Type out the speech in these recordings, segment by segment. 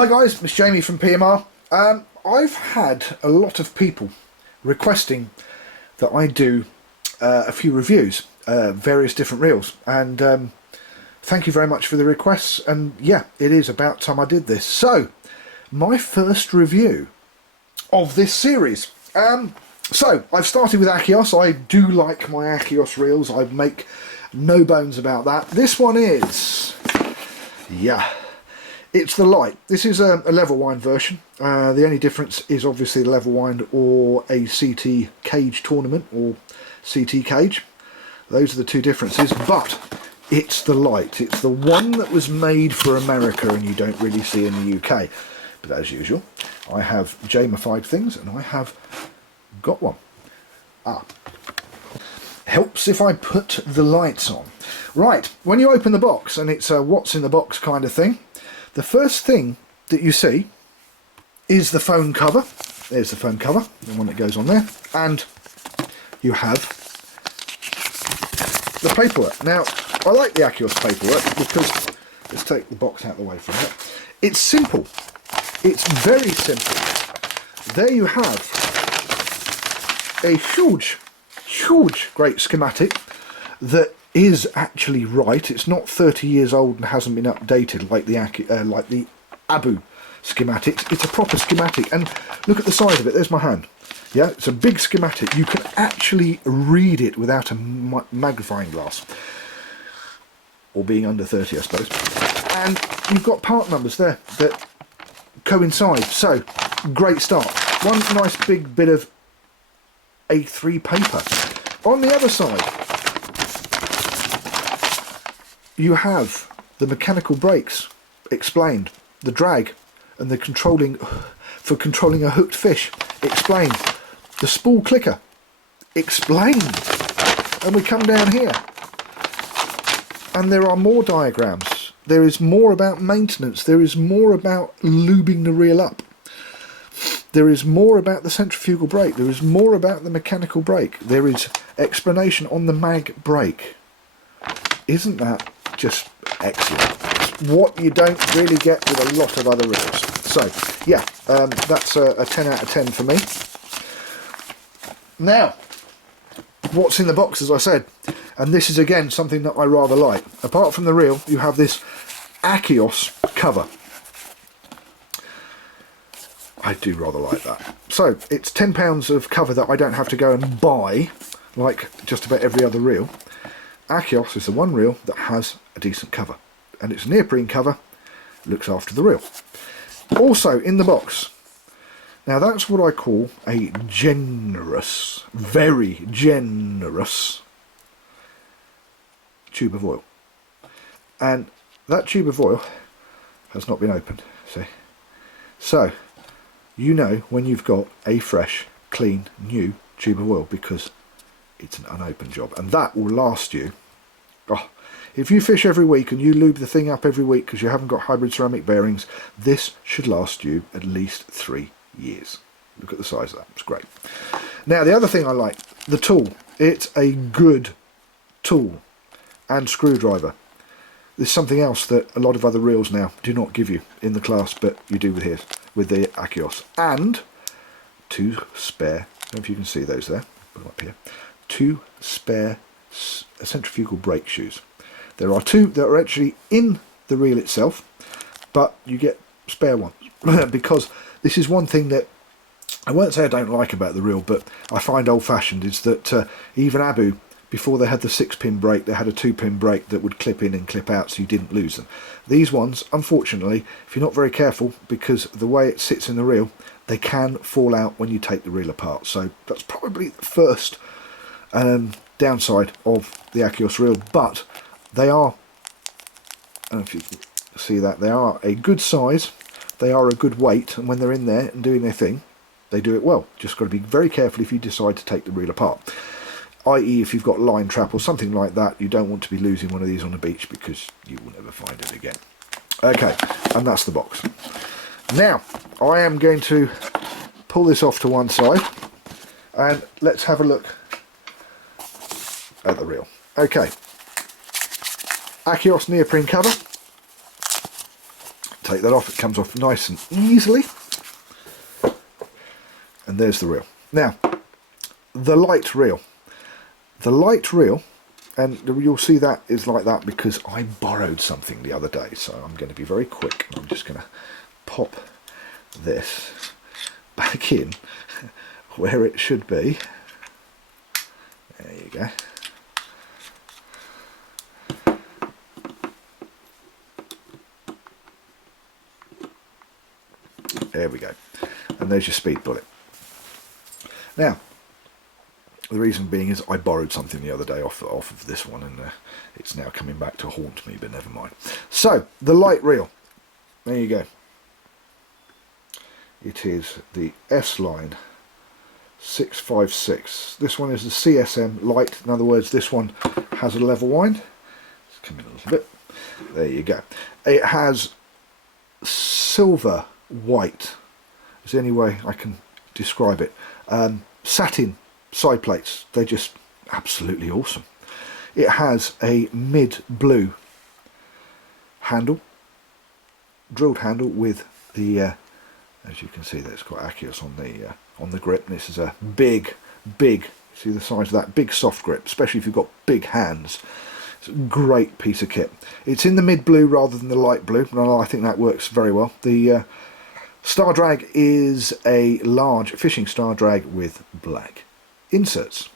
Hi guys, it's Jamie from PMR. I've had a lot of people requesting that I do a few reviews, various different reels, and thank you very much for the requests, and yeah, it is about time I did this. So, my first review of this series. So, I've started with Akios. I do like my Akios reels, I make no bones about that. This one is, it's the Lite. This is a level wind version. The only difference is obviously the level wind or a CT cage tournament or CT cage. Those are the two differences, but it's the Lite. It's the one that was made for America and you don't really see in the UK. But as usual, I have Jamified things and I have got one. Helps if I put the lights on. Right, when you open the box, and it's a what's in the box kind of thing, the first thing that you see is the phone cover. There's the phone cover, the one that goes on there, and you have the paperwork. Now, I like the Akios paperwork because, let's take the box out of the way from it. It's simple. It's very simple. There you have a huge, great schematic that is actually right. It's not 30 years old and hasn't been updated like the Abu schematics. It's a proper schematic, and look at the size of it. There's my hand. Yeah, it's a big schematic. You can actually read it without a magnifying glass, or being under 30, I suppose. And you've got part numbers there that coincide. So, great start. One nice big bit of A3 paper. On the other side, you have the mechanical brakes explained, the drag and the controlling for controlling a hooked fish explained, the spool clicker explained, and we come down here and there are more diagrams. There is more about maintenance, there is more about lubing the reel up, there is more about the centrifugal brake, there is more about the mechanical brake, there is explanation on the mag brake. Isn't that just excellent? It's what you don't really get with a lot of other reels. So yeah, that's a 10 out of 10 for me. Now, what's in the box, as I said, and this is again something that I rather like. Apart from the reel, you have this Akios cover. I do rather like that. So it's £10 of cover that I don't have to go and buy like just about every other reel. Akios is the one reel that has a decent cover, and it's a neoprene cover, looks after the reel. Also in the box, now that's what I call a generous, very generous tube of oil, and that tube of oil has not been opened, see? So you know when you've got a fresh, clean, new tube of oil because it's an unopened job, and that will last you. If you fish every week and you lube the thing up every week because you haven't got hybrid ceramic bearings, this should last you at least 3 years. Look at the size of that, it's great. Now the other thing I like, the tool. It's a good tool and screwdriver. There's something else that a lot of other reels now do not give you in the class, but you do with here, with the Akios. And 2 spare, I don't know if you can see those there, put them up here, 2 spare centrifugal brake shoes. There are 2 that are actually in the reel itself, but you get spare ones because this is one thing that I won't say I don't like about the reel, but I find old-fashioned, is that even Abu, before they had the 6-pin brake, they had a 2-pin brake that would clip in and clip out so you didn't lose them. These ones, unfortunately, if you're not very careful, because the way it sits in the reel, they can fall out when you take the reel apart. So that's probably the first downside of the Akios reel, but they are, I don't know if you can see that, they are a good size, they are a good weight, and when they're in there and doing their thing, they do it well. Just got to be very careful if you decide to take the reel apart, i.e. if you've got line trap or something like that, you don't want to be losing one of these on the beach because you will never find it again. Okay, and that's the box. Now I am going to pull this off to one side and let's have a look at the reel. Okay, Akios neoprene cover. take that off, it comes off nice and easily. And there's the reel. Now, the Lite reel. The Lite reel, and you'll see that is like that because I borrowed something the other day, so I'm going to be very quick. I'm just going to pop this back in where it should be. There you go. There we go. And there's your speed bullet. Now, the reason being is I borrowed something the other day off of this one, and it's now coming back to haunt me, but never mind. So, the Lite reel. There you go. It is the S-Line 656. This one is the CSM Lite. In other words, this one has a level wind. Let's come in a little bit. There you go. It has silver white. Is there any way I can describe it? Satin side plates. They're just absolutely awesome. It has a mid blue handle, drilled handle with the as you can see, that's got Akios on the grip. And this is a big, see the size of that, big soft grip, especially if you've got big hands. It's a great piece of kit. It's in the mid blue rather than the light blue, and I think that works very well. The star drag is a large fishing star drag with black inserts.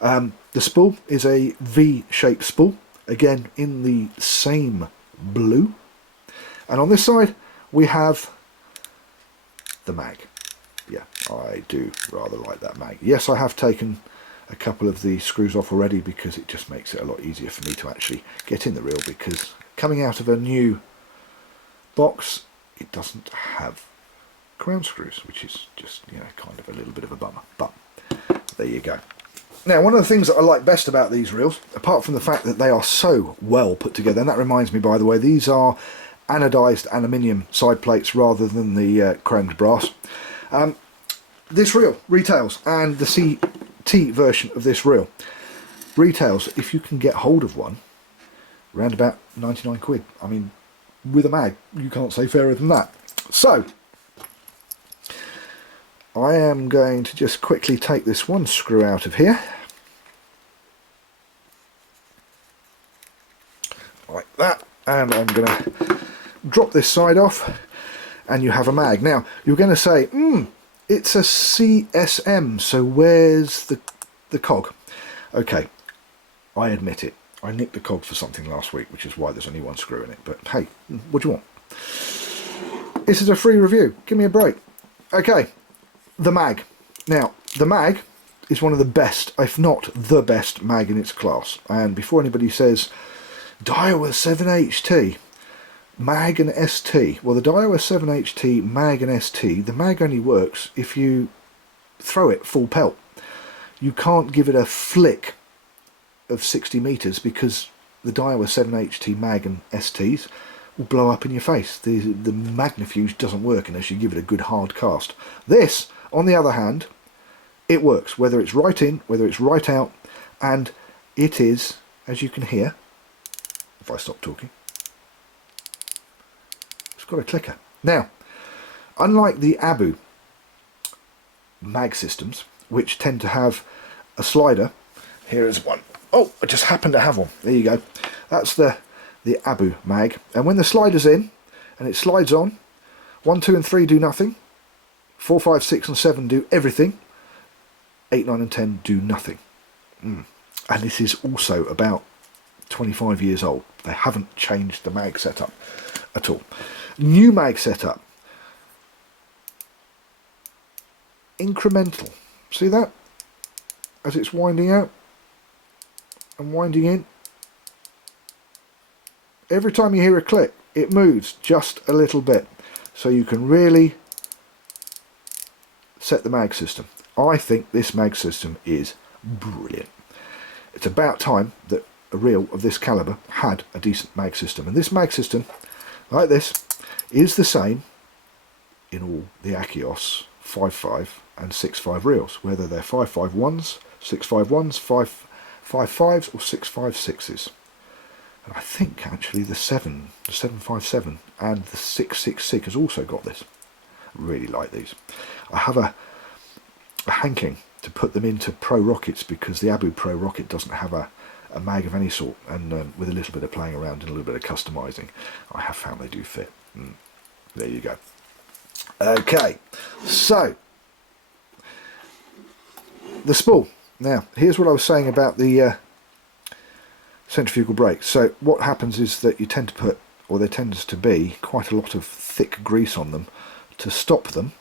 The spool is a V-shaped spool, again in the same blue. And on this side we have the mag. Yeah, I do rather like that mag. Yes, I have taken a couple of the screws off already because it just makes it a lot easier for me to actually get in the reel, because coming out of a new box it doesn't have crown screws, which is just, you know, kind of a little bit of a bummer, but there you go. Now, one of the things that I like best about these reels, apart from the fact that they are so well put together, and that reminds me, by the way, these are anodised aluminium side plates rather than the chromed brass. This reel retails, and the CT version of this reel retails, if you can get hold of one, around about 99 quid. I mean, with a mag, you can't say fairer than that. So, I am going to just quickly take this one screw out of here. Like that. And I'm going to drop this side off, and you have a mag. Now, you're going to say, it's a CSM, so where's the cog? Okay, I admit it. I nicked the cog for something last week, which is why there's only one screw in it. But hey, what do you want? This is a free review. Give me a break. Okay, the mag. Now, the mag is one of the best, if not the best mag in its class. And before anybody says, Daiwa 7HT, mag and ST. Well, the Daiwa 7HT, mag and ST, the mag only works if you throw it full pelt. You can't give it a flick of 60 meters because the Daiwa 7HT mag and STs will blow up in your face. The magnifuge doesn't work unless you give it a good hard cast. This, on the other hand, it works, whether it's right in, whether it's right out, and it is, as you can hear, if I stop talking, it's got a clicker. Now, unlike the Abu mag systems, which tend to have a slider, here is one. Oh, I just happen to have one. There you go. That's the Abu mag. And when the slider's in, and it slides on, 1, 2 and 3 do nothing. 4, 5, 6 and 7 do everything. 8, 9 and 10 do nothing. And this is also about 25 years old. They haven't changed the mag setup at all. New mag setup. Incremental. See that? As it's winding out and winding in. Every time you hear a click, it moves just a little bit. So you can really set the mag system. I think this mag system is brilliant. It's about time that a reel of this caliber had a decent mag system. And this mag system, like this, is the same in all the Akios 5.5 and 6.5 reels, whether they're 5.5 1s, 6.5 1s, 5.5 5s or 6.5 6s. And I think actually the 757 and the 666 has also got this. I really like these. I have a hanking to put them into Pro Rockets because the Abu Pro Rocket doesn't have a mag of any sort, and with a little bit of playing around and a little bit of customizing, I have found they do fit. There you go. Okay, so the spool. Now, here's what I was saying about the centrifugal brake. So what happens is that you tend to put, or there tends to be, quite a lot of thick grease on them to stop them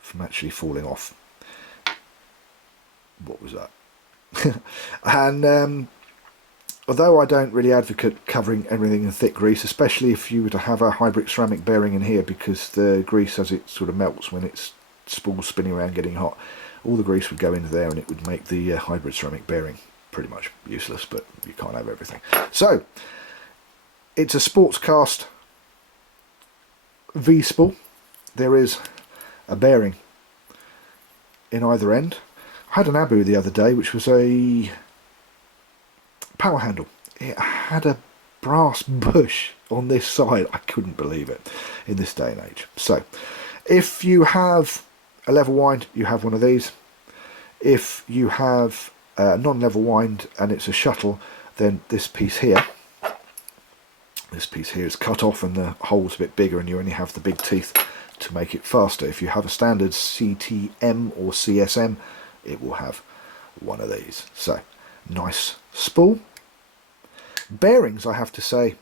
from actually falling off. What was that? And although I don't really advocate covering everything in thick grease, especially if you were to have a hybrid ceramic bearing in here, because the grease, as it sort of melts when it's spool spinning around getting hot, all the grease would go into there and it would make the hybrid ceramic bearing pretty much useless, but you can't have everything. So it's a Sportscast V spool. There is a bearing in either end. I had an Abu the other day which was a power handle. It had a brass bush on this side. I couldn't believe it in this day and age. So if you have a level wind, you have one of these. If you have a non-level wind and it's a shuttle, then this piece here is cut off and the hole's a bit bigger and you only have the big teeth to make it faster. If you have a standard CTM or CSM, it will have one of these. So nice spool. Bearings, I have to say,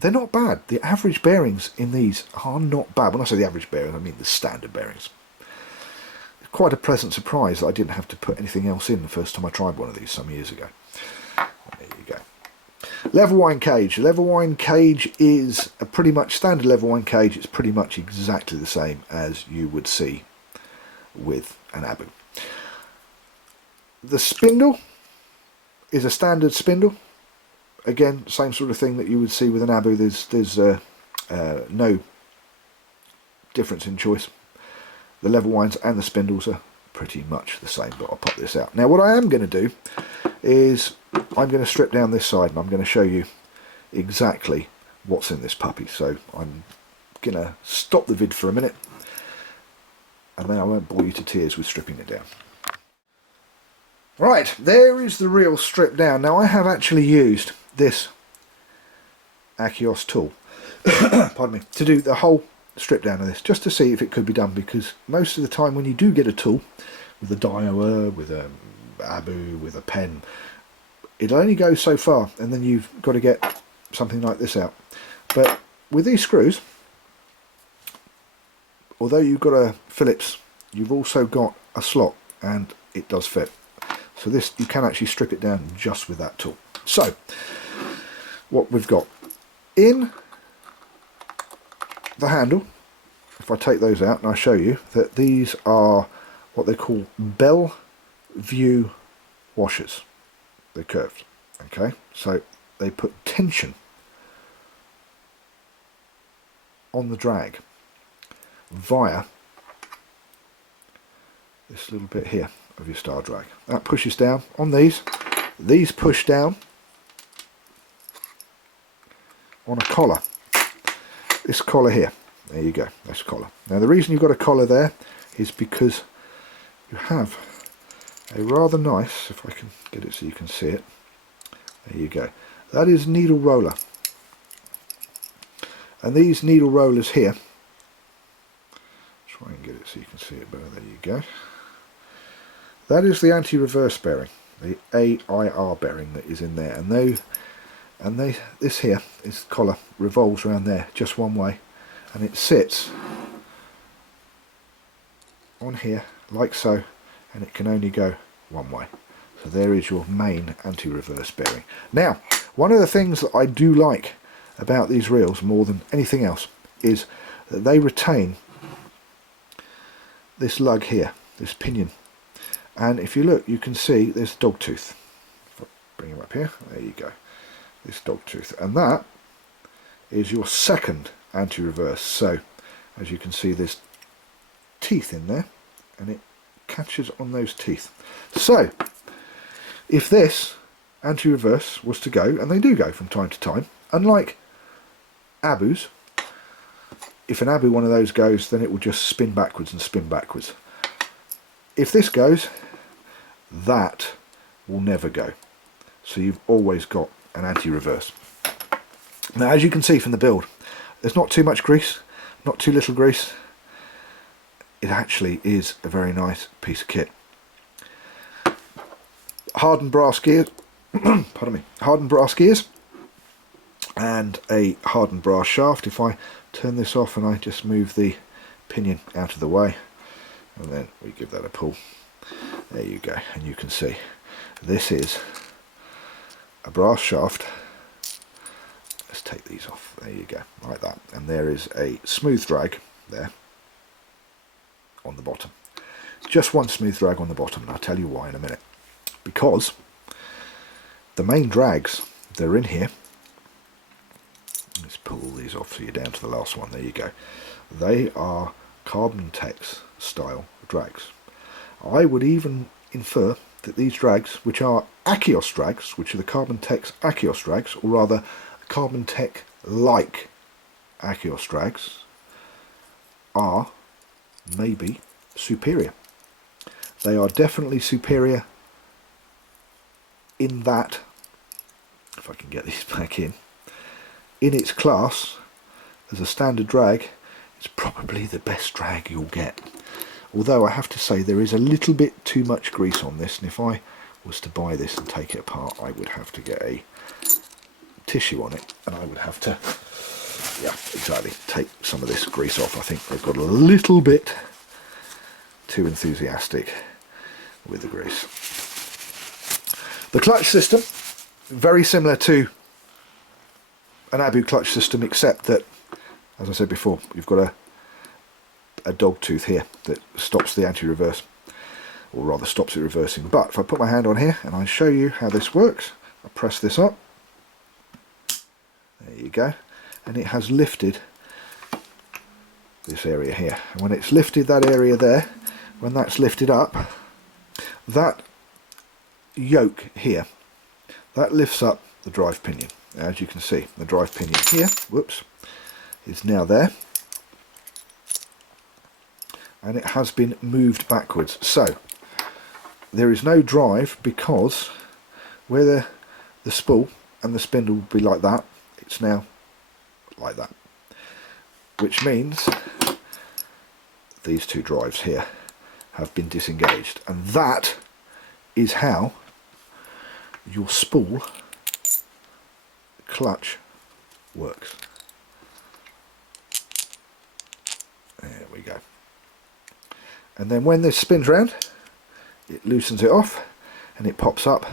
they're not bad. The average bearings in these are not bad. When I say the average bearings, I mean the standard bearings. Quite a pleasant surprise that I didn't have to put anything else in the first time I tried one of these some years ago. There you go. Level wind cage. Level wind cage is a pretty much standard level wind cage. It's pretty much exactly the same as you would see with an Abu. The spindle is a standard spindle. Again, same sort of thing that you would see with an Abu. There's no difference in choice. The level winds and the spindles are pretty much the same, but I'll pop this out. Now what I am going to do is I'm going to strip down this side and I'm going to show you exactly what's in this puppy. So I'm going to stop the vid for a minute and then I won't bore you to tears with stripping it down. Right, there is the real strip down. Now I have actually used this Akios tool pardon me, to do the whole strip down of this, just to see if it could be done, because most of the time when you do get a tool with a dioer, with a Abu, with a pen, it'll only go so far and then you've got to get something like this out. But with these screws, although you've got a Phillips, you've also got a slot and it does fit. So this, you can actually strip it down just with that tool. So what we've got in the handle, if I take those out and I show you that these are what they call bell view washers. They're curved, okay, so they put tension on the drag via this little bit here of your star drag. That pushes down on these push down on a collar. This collar here, there you go, that's collar. Now the reason you've got a collar there is because you have a rather nice, if I can get it so you can see it, there you go, that is needle roller. And these needle rollers here, try and get it so you can see it better, there you go, that is the anti-reverse bearing, the AIR bearing that is in there, and this here, this collar revolves around there just one way, and it sits on here like so, and it can only go one way. So there is your main anti-reverse bearing. Now, one of the things that I do like about these reels more than anything else is that they retain this lug here, this pinion, and if you look you can see there's dog tooth. If I bring him up here, there you go, this dog tooth, and that is your second anti-reverse. So as you can see there's teeth in there and it catches on those teeth. So If this anti-reverse was to go, and they do go from time to time, unlike Abu's, if an Abu one of those goes, then it will just spin backwards and spin backwards. If this goes, that will never go. So you've always got an anti-reverse. Now, as you can see from the build, there's not too much grease, not too little grease. It actually is a very nice piece of kit. Hardened brass gears, pardon me, hardened brass gears, and a hardened brass shaft. If I turn this off and I just move the pinion out of the way, and then we give that a pull, there you go, and you can see this is a brass shaft. Let's take these off, there you go, like that, and there is a smooth drag there on the bottom. Just one smooth drag on the bottom, and I'll tell you why in a minute. Because the main drags, they're in here. Let's pull all these off so you're down to the last one, there you go. They are Carbon Tex style drags. I would even infer that these drags, which are Akios drags, which are the Carbon Tex Akios drags, or rather Carbon Tech like Akios drags, are maybe superior. They are definitely superior in that, if I can get these back in its class as a standard drag, it's probably the best drag you'll get. Although I have to say there is a little bit too much grease on this, and if I was to buy this and take it apart, I would have to get a tissue on it, and I would have to, yeah, exactly, take some of this grease off. I think they've got a little bit too enthusiastic with the grease. The clutch system, very similar to an Abu clutch system, except that, as I said before, you've got a dog tooth here that stops the anti-reverse, or rather stops it reversing. But if I put my hand on here and I show you how this works, I press this up, there you go, and it has lifted this area here. And when it's lifted that area there, when that's lifted up, that yoke here, that lifts up the drive pinion. As you can see, the drive pinion here, whoops, is now there, and it has been moved backwards. So there is no drive, because where the spool and the spindle would be like that, it's now like that, which means these two drives here have been disengaged, and that is how your spool clutch works. There we go. And then when this spins round, it loosens it off and it pops up,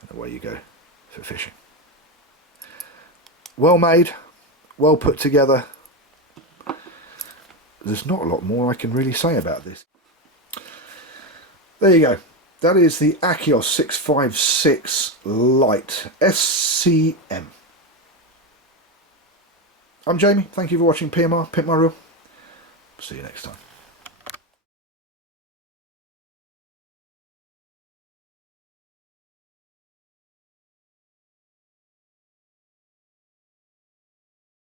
and away you go for fishing. Well made, well put together. There's not a lot more I can really say about this. There you go. That is the Akios 656 Lite SCM. I'm Jamie. Thank you for watching PMR, Pimp My Reel. See you next time.